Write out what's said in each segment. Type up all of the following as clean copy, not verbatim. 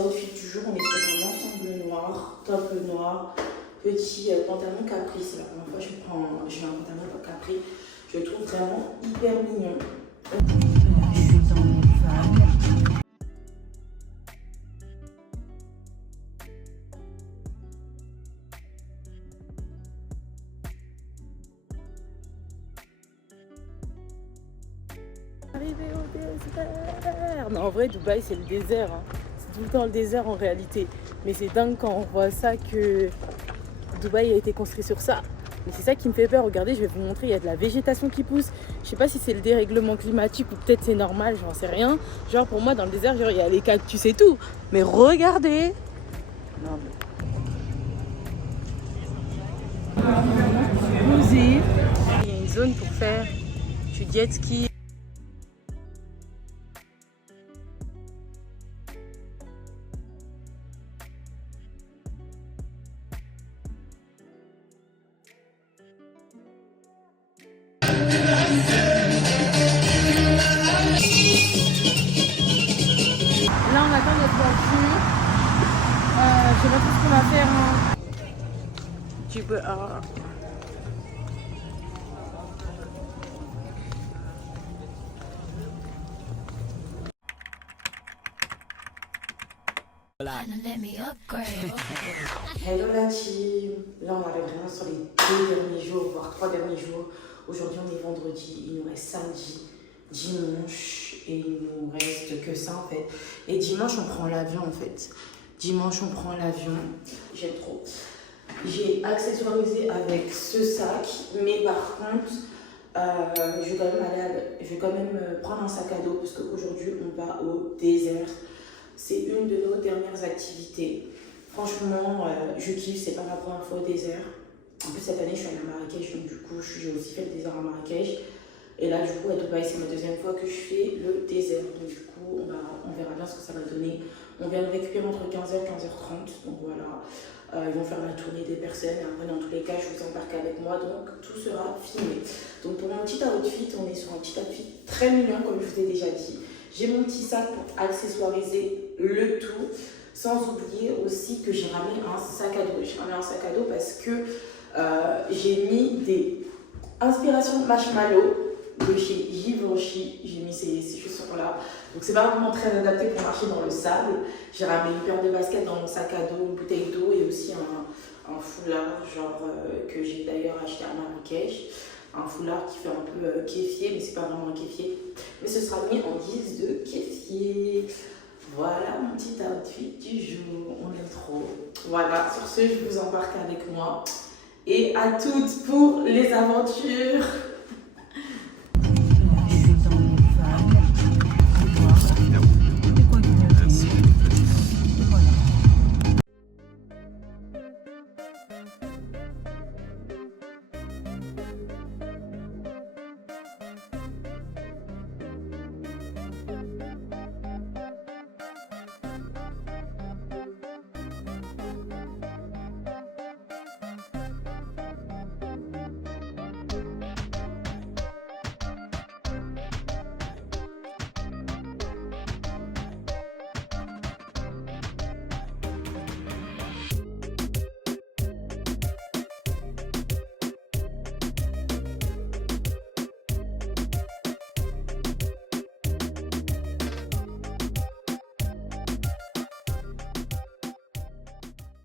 outfit du jour, on est sur un ensemble noir, top noir, petit pantalon capri. C'est la première fois que je mets un pantalon capri. Je le trouve vraiment hyper mignon. Arrivé au désert. Non, en vrai, Dubaï, c'est le désert. Hein. C'est tout le temps le désert en réalité. Mais c'est dingue quand on voit ça que Dubaï a été construit sur ça. Mais c'est ça qui me fait peur. Regardez, je vais vous montrer, il y a de la végétation qui pousse. Je sais pas si c'est le dérèglement climatique ou peut-être c'est normal, j'en sais rien. Genre pour moi, dans le désert, genre, il y a les cactus et tout. Mais regardez. Non, mais... Posé. Il y a une zone pour faire du jet ski. Là, on attend notre voiture. Je sais pas tout ce qu'on va faire. Hein. Tu peux. Hello la team. Là, on arrive vraiment sur les 2 derniers jours, voire 3 derniers jours. Aujourd'hui, on est vendredi. Il nous reste samedi, dimanche. Et il nous reste que ça en fait. Et dimanche, on prend l'avion en fait. Dimanche, on prend l'avion. J'aime trop. J'ai accessoirisé avec ce sac. Mais par contre, je vais quand même prendre un sac à dos. Parce qu'aujourd'hui, on va au désert. C'est une de nos dernières activités. Franchement, je kiffe, c'est pas ma première fois au désert. En plus, cette année, je suis allée à Marrakech, donc du coup, j'ai aussi fait le désert à Marrakech. Et là, du coup, à Dubaï, c'est ma 2e fois que je fais le désert. Donc du coup, on verra bien ce que ça va donner. On vient de récupérer entre 15h et 15h30. Donc voilà, ils vont faire la tournée des personnes. Et après, dans tous les cas, je vous embarque avec moi, donc tout sera filmé. Donc pour mon petit outfit, on est sur un petit outfit très mignon, comme je vous ai déjà dit. J'ai mon petit sac pour accessoiriser le tout. Sans oublier aussi que j'ai ramené un sac à dos. J'ai ramené un sac à dos parce que j'ai mis des inspirations marshmallow de chez Givenchy. J'ai mis ces chaussures-là. Donc c'est pas vraiment très adapté pour marcher dans le sable. J'ai ramené une paire de baskets dans mon sac à dos, une bouteille d'eau et aussi un foulard, genre que j'ai d'ailleurs acheté à Marrakech. Un foulard qui fait un peu kéfier, mais c'est pas vraiment un kéfier. Mais ce sera mis en guise de kéfier. Voilà mon petit outfit du jour, on aime trop. Voilà, sur ce, je vous embarque avec moi. Et à toutes pour les aventures.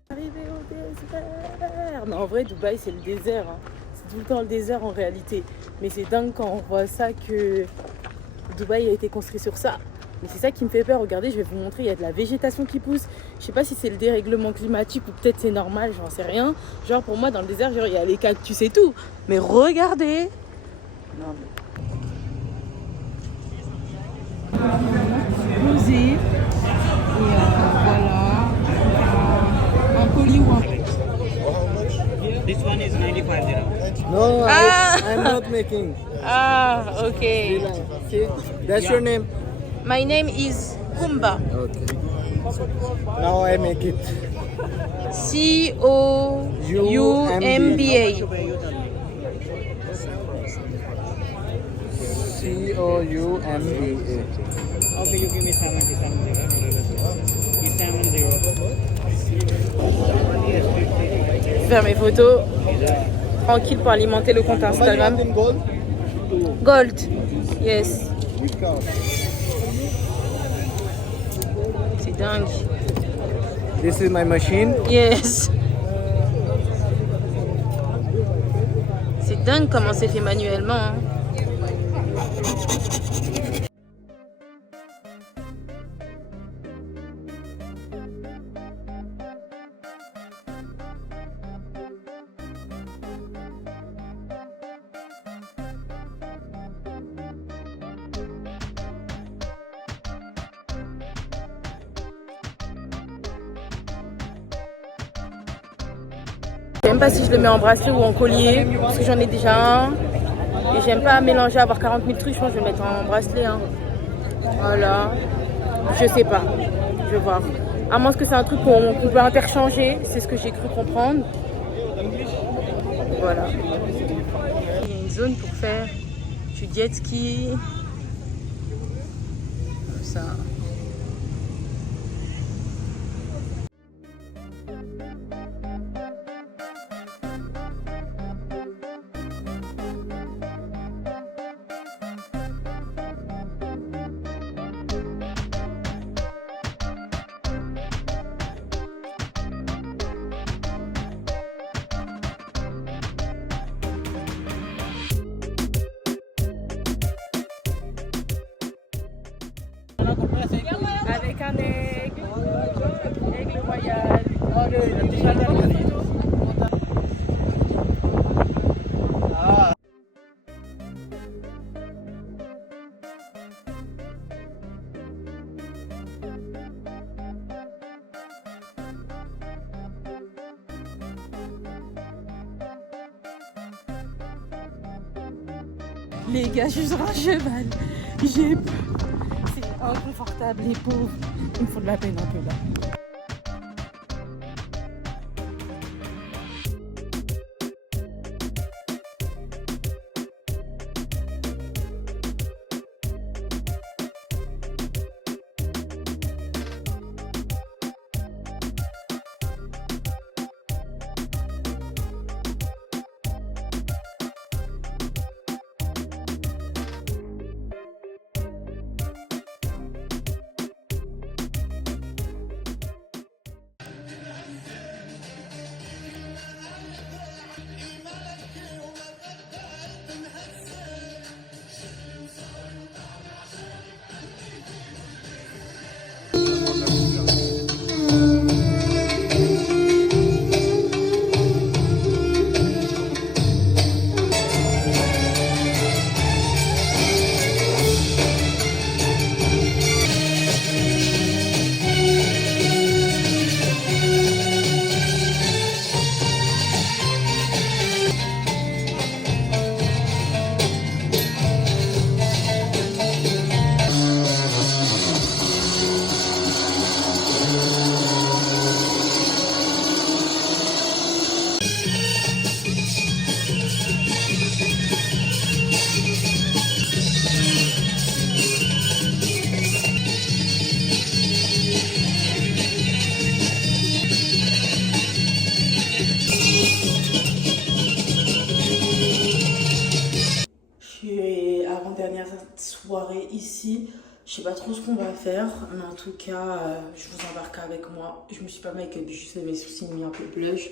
Arrivé au désert. Non, en vrai, Dubaï, c'est le désert. Hein. C'est tout le temps le désert en réalité. Mais c'est dingue quand on voit ça que Dubaï a été construit sur ça. Mais c'est ça qui me fait peur. Regardez, je vais vous montrer, il y a de la végétation qui pousse. Je sais pas si c'est le dérèglement climatique ou peut-être c'est normal, j'en sais rien. Genre pour moi, dans le désert, genre, il y a les cactus et tout. Mais regardez. Non, mais... Posé. Et voilà. Un colis ou un... This one is 95 dirham. No, I'm not making. Ah, okay. Okay. That's your name? My name is Kumba. Okay. Now I make it. Coumba. Coumba. Okay, you give me 70 dirham. It's 7 faire mes photos. Tranquille pour alimenter le compte Instagram. In gold? Gold. Yes. C'est dingue. This is my machine. Yes. C'est dingue comment c'est fait manuellement. Hein. Je sais même pas si je le mets en bracelet ou en collier, parce que j'en ai déjà un. Et j'aime pas mélanger, avoir 40 000 trucs, je pense que je vais le mettre en bracelet. Hein. Voilà. Je sais pas. Je vais voir. À moins que c'est un truc qu'on peut interchanger, c'est ce que j'ai cru comprendre. Voilà. Il y a une zone pour faire du jet ski. Comme ça. Avec un aigle royal. Les gars, je suis sur un cheval. J'ai peur. C'est inconfortable, les pauvres. Il me faut de la peine un peu là. Soirée ici, je sais pas trop ce qu'on va faire, mais en tout cas je vous embarque avec moi. Je me suis pas make-up, juste mes sourcils mis un peu blush,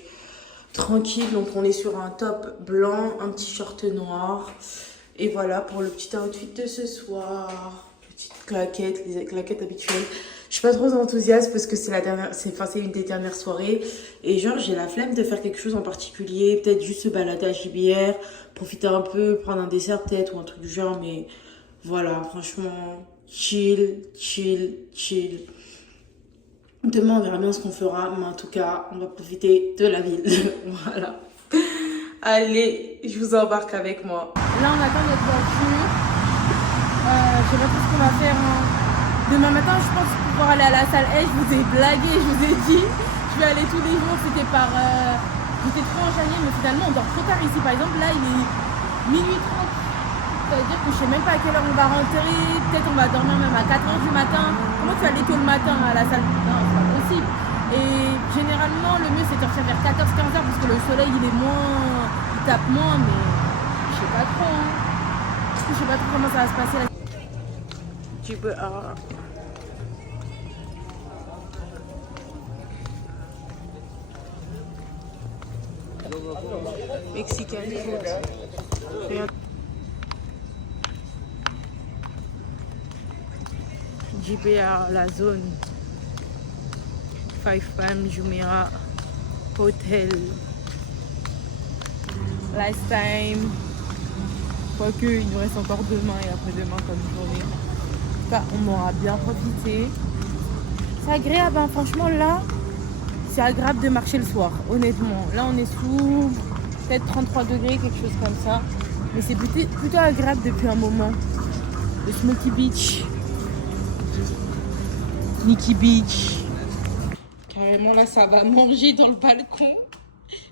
tranquille. Donc on est sur un top blanc, un petit short noir, et voilà pour le petit outfit de ce soir. Petite claquette, les claquettes habituelles. Je suis pas trop enthousiaste parce que c'est la dernière, c'est une des dernières soirées, et genre j'ai la flemme de faire quelque chose en particulier, peut-être juste se balader à JBR, profiter un peu, prendre un dessert peut-être ou un truc du genre, mais voilà, franchement, chill. Demain, on verra bien ce qu'on fera, mais en tout cas, on va profiter de la ville. Voilà. Allez, je vous embarque avec moi. Là, on attend notre voiture. Je sais pas trop ce qu'on va faire. Hein. Demain matin, je pense pouvoir aller à la salle. Je vous ai blagué, je vous ai dit. Je vais aller tous les jours. C'était par... J'étais trop enchaînée, mais finalement, on dort trop tard ici. Par exemple, là, il est minuit 30. Ça veut dire que je sais même pas à quelle heure on va rentrer. Peut-être on va dormir même à 4h du matin. Comment tu vas aller tôt le matin à la salle? Non, c'est pas possible. Et généralement, franchement, le mieux c'est de sortir vers 14-15h parce que le soleil il est moins. Il tape moins, mais je sais pas trop. Hein. Je sais pas trop comment ça va se passer là. Du beurre. Mexican food. Regarde. JBR, la zone. Five Palm, Jumeirah, Hotel. Last time. Quoique, il nous reste encore demain et après-demain comme journée. En tout cas, on aura bien profité. C'est agréable, hein. Franchement, là, c'est agréable de marcher le soir, honnêtement. Là, on est sous peut-être 33 degrés, quelque chose comme ça. Mais c'est plutôt agréable depuis un moment. Le Smoky Beach. Nikki Beach. Carrément, là, ça va manger dans le balcon,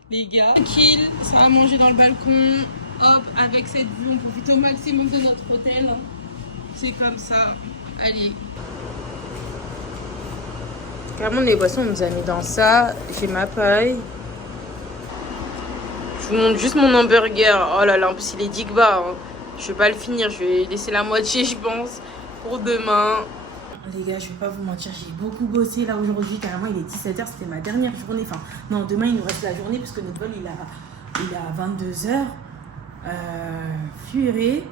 les gars. Tranquille, ça va manger dans le balcon. Hop, avec cette vue, on profite au maximum de notre hôtel. C'est comme ça. Allez. Carrément, les boissons, on nous a mis dans ça. J'ai ma paille. Je vous montre juste mon hamburger. Oh là là, en plus, il est digba. Hein. Je vais pas le finir. Je vais laisser la moitié, je pense, pour demain. Les gars, je vais pas vous mentir, j'ai beaucoup bossé là aujourd'hui. Carrément, il est 17h, c'était ma dernière journée. Enfin, non, demain, il nous reste la journée parce que notre vol, il est à 22h. Fuiré.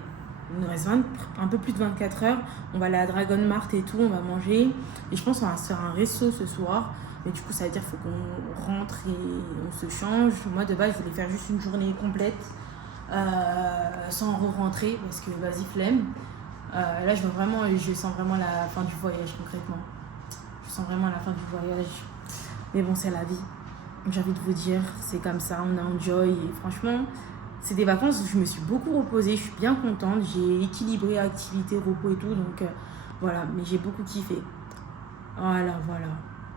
Il nous reste un peu plus de 24 heures. On va aller à Dragon Mart et tout, on va manger. Et je pense qu'on va se faire un resto ce soir. Mais du coup, ça veut dire qu'il faut qu'on rentre et on se change. Moi, de base, je voulais faire juste une journée complète sans re-rentrer parce que vas-y, flemme. Là, je sens vraiment la fin du voyage concrètement. Je sens vraiment la fin du voyage. Mais bon, c'est la vie. J'ai envie de vous dire, c'est comme ça, on a enjoy. Et franchement, c'est des vacances où je me suis beaucoup reposée. Je suis bien contente. J'ai équilibré activité, repos et tout. Donc voilà, mais j'ai beaucoup kiffé. Voilà.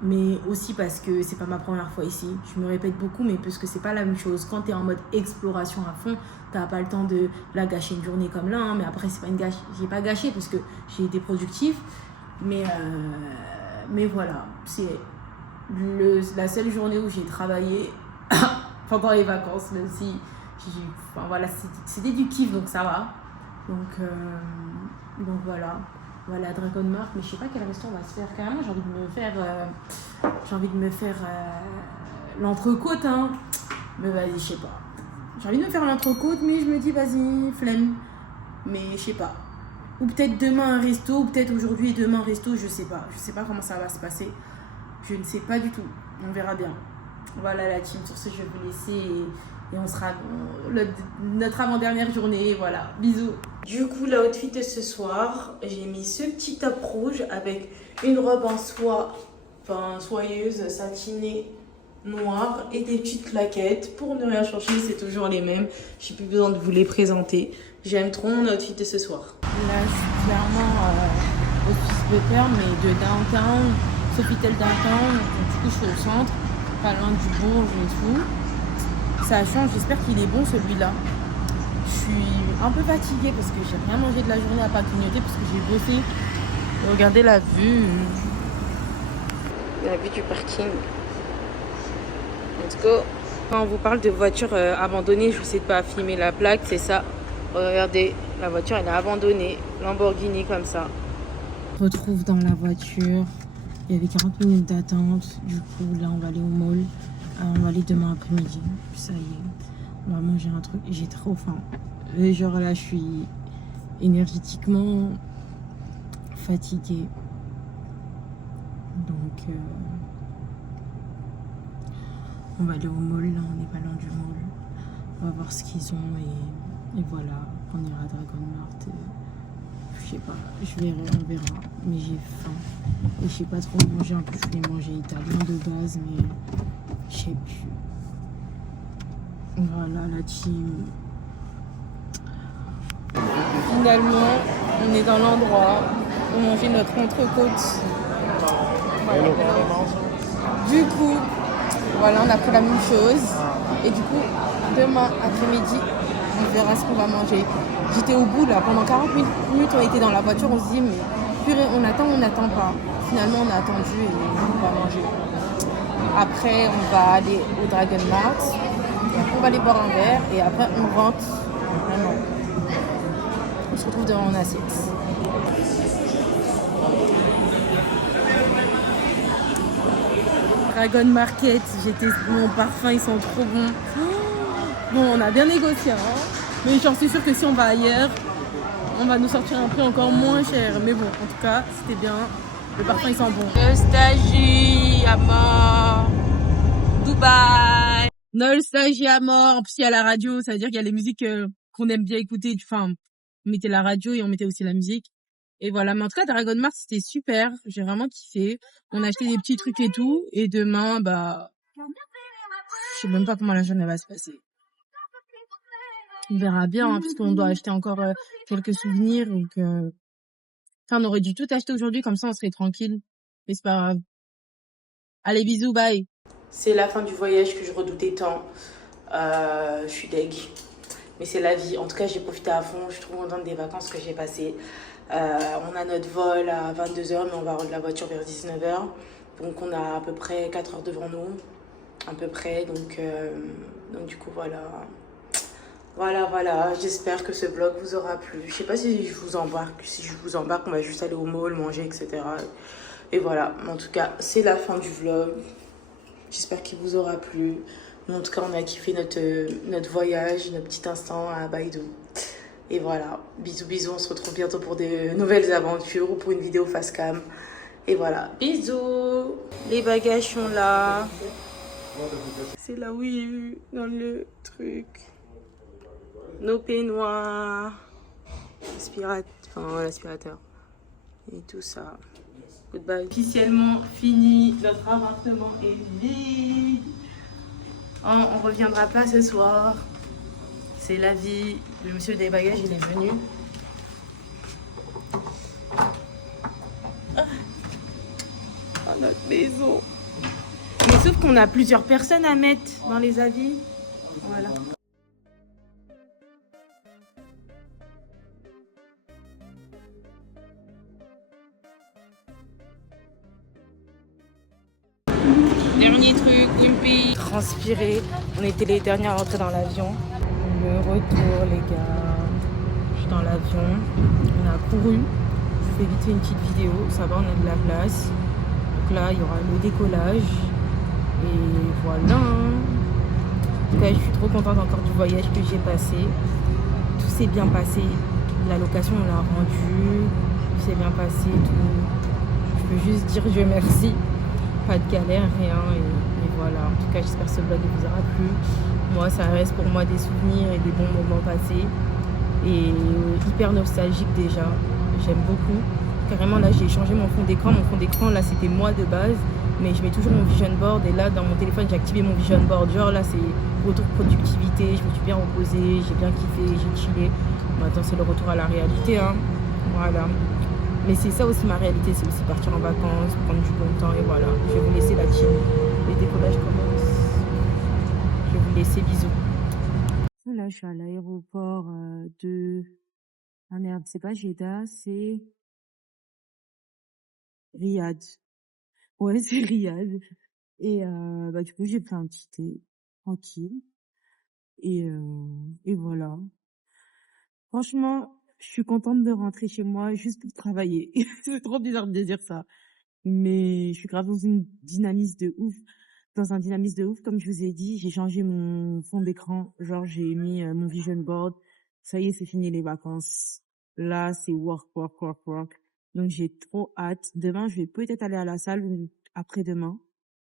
Mais aussi parce que c'est pas ma première fois ici. Je me répète beaucoup, mais parce que c'est pas la même chose. Quand tu es en mode exploration à fond, t'as pas le temps de la gâcher une journée comme là. Hein, mais après, c'est pas une gâche. J'ai pas gâché parce que j'ai été productive. Mais voilà, c'est la seule journée où j'ai travaillé pendant les vacances, même si voilà, c'était du kiff, donc ça va. Donc voilà. Voilà, Dragon Mart, mais je sais pas quel resto on va se faire. Carrément, j'ai envie de me faire l'entrecôte, hein. Mais vas-y, je sais pas. J'ai envie de me faire l'entrecôte, mais je me dis, vas-y, flemme. Mais je sais pas. Ou peut-être demain un resto, ou peut-être aujourd'hui et demain un resto, je sais pas. Je sais pas comment ça va se passer. Je ne sais pas du tout. On verra bien. Voilà la team, sur ce, je vais vous laisser et on sera notre avant-dernière journée. Voilà, bisous. Du coup, l'outfit de ce soir, j'ai mis ce petit top rouge avec une robe en soie, soyeuse, satinée, noire et des petites claquettes. Pour ne rien changer, c'est toujours les mêmes. J'ai plus besoin de vous les présenter. J'aime trop mon outfit de ce soir. Là, je suis clairement au Swiss Butter, mais de downtown, Sofitel downtown. Du coup, je suis au centre, pas loin du Bourges et tout. Ça change, j'espère qu'il est bon celui-là. Je suis un peu fatiguée parce que j'ai rien mangé de la journée à part grignoter parce que j'ai bossé. Regardez la vue. La vue du parking. Let's go. Quand on vous parle de voiture abandonnée, je vous sais pas filmer la plaque, c'est ça. Regardez, la voiture elle est abandonnée. Lamborghini comme ça. On se retrouve dans la voiture. Il y avait 40 minutes d'attente. Du coup, là, on va aller au mall. On va aller demain après-midi. Ça y est. On va manger un truc. J'ai trop faim. Genre là, je suis énergétiquement fatiguée. Donc, on va aller au mall. Là, on n'est pas loin du mall. On va voir ce qu'ils ont. Et voilà. On ira à Dragon Mart. Je sais pas. On verra. Mais j'ai faim. Et je sais pas trop manger. En plus, je voulais manger italien de base. Mais je sais plus. Voilà la team. Finalement, on est dans l'endroit où on mange notre entrecôte. Voilà. Du coup, voilà, on a pris la même chose. Et du coup, demain après-midi, on verra ce qu'on va manger. J'étais au bout là, pendant 40 minutes, on était dans la voiture, on se dit, mais purée, on n'attend pas. Finalement, on a attendu et on va manger. Après, on va aller au Dragon Mart. Et après, on va aller boire un verre. Et après, on rentre. Vraiment. On se retrouve devant mon assiette. Dragon Market, j'ai testé mon parfum, ils sont trop bons. Bon, on a bien négocié, hein, mais j'en suis sûre que si on va ailleurs, on va nous sortir un prix encore moins cher. Mais bon, en tout cas, c'était bien. Le parfum, il sent bon. Nostalgie à mort. Dubaï. Nostalgie à mort. En plus, il y a la radio, ça veut dire qu'il y a les musiques qu'on aime bien écouter. Enfin, on mettait la radio et on mettait aussi la musique. Et voilà, mais en tout cas, Dragon Mart, c'était super. J'ai vraiment kiffé. On a acheté des petits trucs et tout. Et demain, bah, je sais même pas comment la journée va se passer. On verra bien, hein, puisqu'on doit acheter encore quelques souvenirs. Donc, enfin, on aurait dû tout acheter aujourd'hui, comme ça, on serait tranquille. Mais c'est pas grave. Allez, bisous, bye. C'est la fin du voyage que je redoutais tant. Je suis deg. Mais c'est la vie. En tout cas, j'ai profité à fond. Je suis trop contente des vacances que j'ai passées. On a notre vol à 22h, mais on va rendre la voiture vers 19h. Donc, on a à peu près 4 heures devant nous. À peu près. Donc du coup, voilà. Voilà. J'espère que ce vlog vous aura plu. Je sais pas si je vous embarque. Si je vous embarque, on va juste aller au mall, manger, etc. Et voilà. En tout cas, c'est la fin du vlog. J'espère qu'il vous aura plu. Mais en tout cas, on a kiffé notre voyage, notre petit instant à Baïdou. Et voilà, bisous, on se retrouve bientôt pour de nouvelles aventures ou pour une vidéo face cam. Et voilà, bisous. Les bagages sont là. C'est là où j'ai eu dans le truc. Nos peignoirs. L'aspirateur. Et tout ça. Goodbye. Officiellement fini, notre appartement est vide. On reviendra pas ce soir. C'est la vie. Le monsieur des bagages, il est venu. Notre maison. Mais sauf qu'on a plusieurs personnes à mettre dans les avis. Voilà. Dernier truc, Wimpy. Transpiré. On était les derniers à rentrer dans l'avion. Le retour, les gars. Je suis dans l'avion. On a couru. Je vais vite faire une petite vidéo. Ça va, on a de la place. Donc là, il y aura le décollage. Et voilà. En tout cas, je suis trop contente encore du voyage que j'ai passé. Tout s'est bien passé. La location, on l'a rendue. Tout s'est bien passé. Tout. Je peux juste dire Dieu merci. Pas de galère, rien. Et voilà. En tout cas, j'espère que ce vlog vous aura plu. Moi, ça reste pour moi des souvenirs et des bons moments passés. Et hyper nostalgique déjà. J'aime beaucoup. Carrément, là, j'ai changé mon fond d'écran. Mon fond d'écran, là, c'était moi de base. Mais je mets toujours mon vision board. Et là, dans mon téléphone, j'ai activé mon vision board. Genre, là, c'est retour productivité. Je me suis bien reposée. J'ai bien kiffé. J'ai chillé. Maintenant, c'est le retour à la réalité. Hein. Voilà. Mais c'est ça aussi ma réalité. C'est aussi partir en vacances, prendre du bon temps. Et voilà. Je vais vous laisser la team. Les décollages commencent. Je vais vous laisser. Bisous. Là, je suis à l'aéroport de... Ah merde, c'est pas Jeddah, c'est Riyad. Ouais, c'est Riyad. Et du coup, j'ai pris un petit thé, tranquille. Et voilà. Franchement, je suis contente de rentrer chez moi juste pour travailler. C'est trop bizarre de dire ça. Mais je suis grave dans une dynamisme de ouf. Dans un dynamisme de ouf, comme je vous ai dit, j'ai changé mon fond d'écran. Genre, j'ai mis mon vision board. Ça y est, c'est fini les vacances. Là, c'est work. Donc, j'ai trop hâte. Demain, je vais peut-être aller à la salle ou après-demain.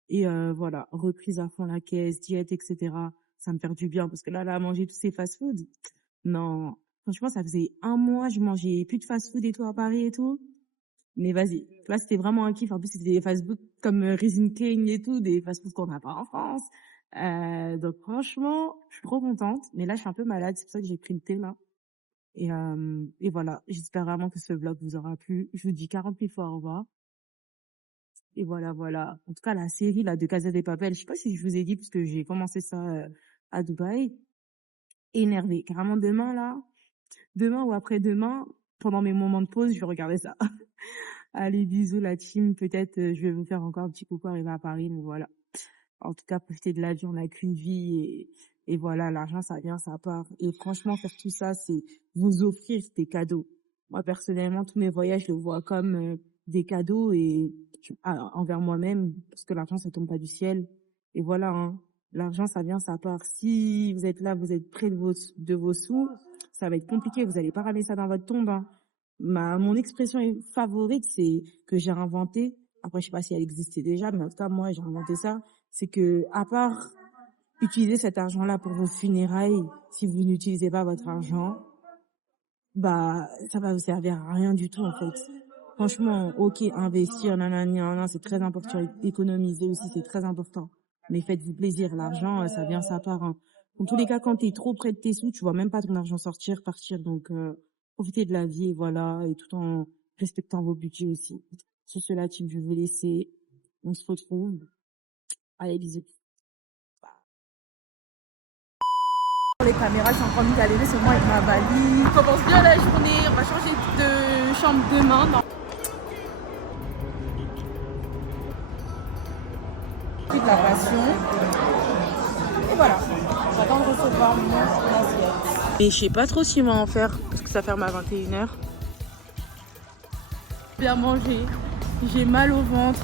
Et voilà, reprise à fond la caisse, diète, etc. Ça me fait du bien parce que là, à manger tous ces fast-food. Non, franchement, ça faisait 1 mois, je mangeais plus de fast-food et tout à Paris et tout. Mais vas-y, là, c'était vraiment un kiff. En plus, c'était des fast-food comme Raising King et tout, des fast-food qu'on n'a pas en France. Donc, franchement, je suis trop contente. Mais là, je suis un peu malade, c'est pour ça que j'ai pris le thé, là. Et voilà, j'espère vraiment que ce vlog vous aura plu. Je vous dis 48 fois au revoir. Et voilà. En tout cas, la série, là, de Casa de Papel, je sais pas si je vous ai dit, parce que j'ai commencé ça à Dubaï. Énervée. Carrément, demain ou après-demain, pendant mes moments de pause, je vais regarder ça. Allez, bisous la team. Peut-être je vais vous faire encore un petit coucou arrivé à Paris, mais voilà. En tout cas, profiter de la vie, on n'a qu'une vie et voilà, l'argent, ça vient, ça part. Et franchement, faire tout ça, c'est vous offrir des cadeaux. Moi, personnellement, tous mes voyages, je le vois comme des cadeaux et envers moi-même, parce que l'argent, ça tombe pas du ciel. Et voilà, hein, l'argent, ça vient, ça part. Si vous êtes là, vous êtes près de vos sous, ça va être compliqué. Vous allez pas ramener ça dans votre tombe, hein. Mon expression favorite, c'est que j'ai inventé. Après, je sais pas si elle existait déjà, mais en tout cas, moi, j'ai inventé ça. C'est que, à part utiliser cet argent-là pour vos funérailles, si vous n'utilisez pas votre argent, bah, ça va vous servir à rien du tout, en fait. Franchement, ok, investir, nanani, nanana, c'est très important. Économiser aussi, c'est très important. Mais faites-vous plaisir. L'argent, ça vient, ça part, hein. Dans tous les cas, quand t'es trop près de tes sous, tu vois même pas ton argent sortir, partir. Donc, profitez de la vie, voilà, et tout en respectant vos budgets aussi. Sur cela, team, je vais vous laisser. On se retrouve. Allez, bisous. Les caméras, je suis en train de galérer sur moi avec ma valise. On commence bien la journée, on va changer de chambre demain. De la passion. Et voilà, j'attends de recevoir mon assiette. Et je sais pas trop si moi en faire, parce que ça ferme à 21h. Bien manger, j'ai mal au ventre.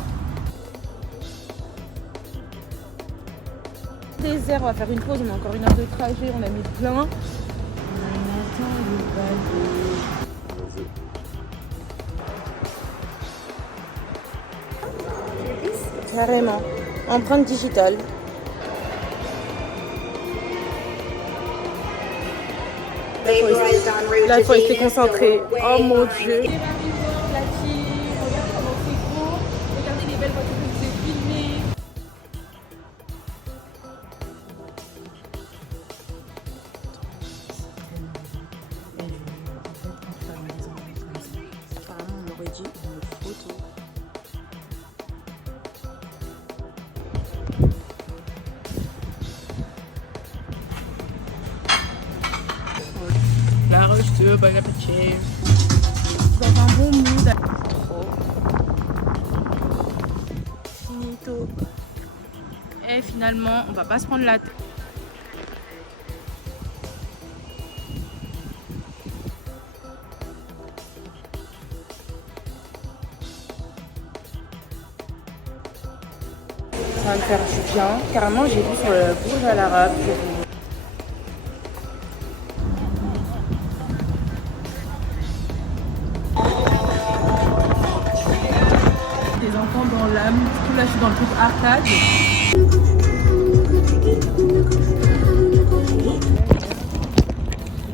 Désert, on va faire une pause, on a encore 1 heure de trajet, on a mis plein. On attend le bateau. Carrément, empreinte digitale. Là, il faut rester concentré. Oh mon Dieu. Regardez les belles voitures que je vous ai filmées. Apparemment, on m'aurait dit une photo. La roche de bon appétit. Dans un bon mood. Trop. Finito. Et finalement, on va pas se prendre la tête. Ça va me faire du bien. Carrément, j'ai vu sur le Burj Al Arab. Des enfants dans l'âme. Du coup, là, je suis dans le truc arcade.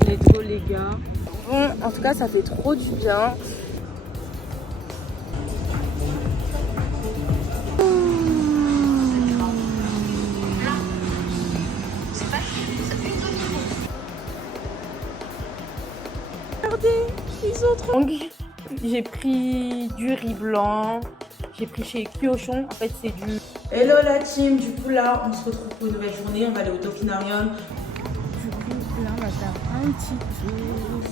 Let's go, les gars. Bon, en tout cas, ça fait trop du bien. Regardez, ils sont trop. J'ai pris du riz blanc. J'ai pris chez Kiochon. En fait, c'est du. Hello la team. Du coup, là, on se retrouve pour une nouvelle journée. On va aller au Dolphinarium. Du coup, là, on va faire un petit tour.